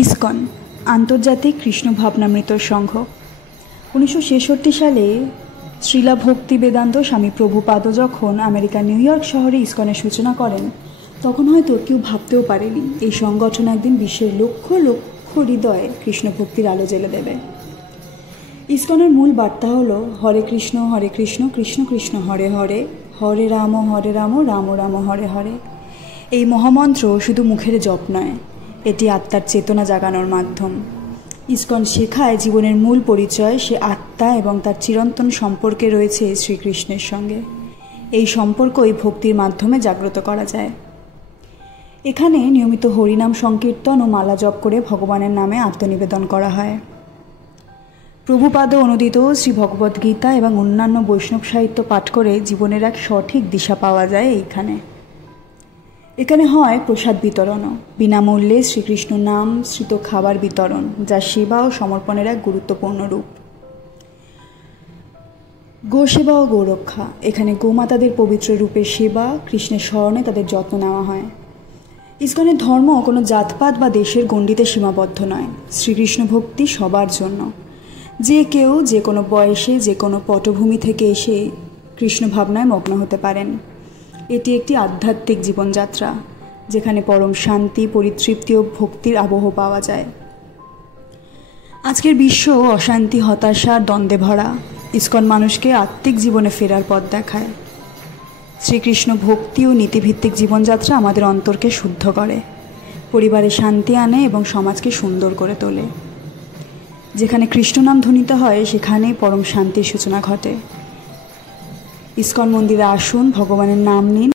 ISKCON আন্তর্জাতিক কৃষ্ণ ভাবনামৃত সংঘ 1966 সালে শ্রীলা ভক্তি বেদান্ত স্বামী প্রভুপাদ যখন আমেরিকার নিউ ইয়র্ক শহরে ইসকনের সূচনা করেন, তখন হয়তো কেউ ভাবতেও পারেনি এই সংগঠন একদিন বিশ্বের লক্ষ লক্ষ হৃদয়ে কৃষ্ণ ভক্তির আলো জ্বেলে দেবে। ইসকনের মূল বার্তা হলো হরে কৃষ্ণ কৃষ্ণ কৃষ্ণ হরে হরে, হরে রাম রাম রাম হরে হরে। এই মহামন্ত্র শুধু মুখের জপ নয়, এটি আত্মার চেতনা জাগানোর মাধ্যম। ইসকন শেখায় জীবনের মূল পরিচয় সে আত্মা এবং তার চিরন্তন সম্পর্কে রয়েছে শ্রীকৃষ্ণের সঙ্গে। এই সম্পর্কই ভক্তির মাধ্যমে জাগ্রত করা যায়। এখানে নিয়মিত হরিনাম সংকীর্তন ও মালা জপ করে ভগবানের নামে আত্মনিবেদন করা হয়। প্রভুপাদ অনুদিত শ্রী ভগবদ্গীতা এবং অন্যান্য বৈষ্ণব সাহিত্য পাঠ করে জীবনের এক সঠিক দিশা পাওয়া যায়। এখানে হয় প্রসাদ বিতরণও, বিনামূল্যে শ্রীকৃষ্ণ নাম শ্রিত খাবার বিতরণ, যা সেবা ও সমর্পণের এক গুরুত্বপূর্ণ রূপ। গোসেবা ও গোরক্ষা, এখানে গোমাতাদের পবিত্র রূপের সেবা, কৃষ্ণের স্মরণে তাদের যত্ন নেওয়া হয়। ইসকনের ধর্ম কোনো জাতপাত বা দেশের গণ্ডিতে সীমাবদ্ধ নয়। শ্রীকৃষ্ণ ভক্তি সবার জন্য। যে কেউ যে কোনো বয়সে যে কোনো পটভূমি থেকে এসে কৃষ্ণ ভাবনায় মগ্ন হতে পারেন। এটি একটি আধ্যাত্মিক জীবনযাত্রা যেখানে পরম শান্তি, পরিতৃপ্তি ও ভক্তির আবহ পাওয়া যায়। আজকের বিশ্ব অশান্তি, হতাশার দ্বন্দ্বে ভরা। ইসকন মানুষকে আত্মিক জীবনে ফেরার পথ দেখায়। শ্রীকৃষ্ণ ভক্তি ও নীতিভিত্তিক জীবনযাত্রা আমাদের অন্তরকে শুদ্ধ করে, পরিবারে শান্তি আনে এবং সমাজকে সুন্দর করে তোলে। যেখানে কৃষ্ণ নাম ধ্বনিত হয় সেখানেই পরম শান্তির সূচনা ঘটে। ইসকন মন্দিরে আসুন, ভগবানের নাম নিন।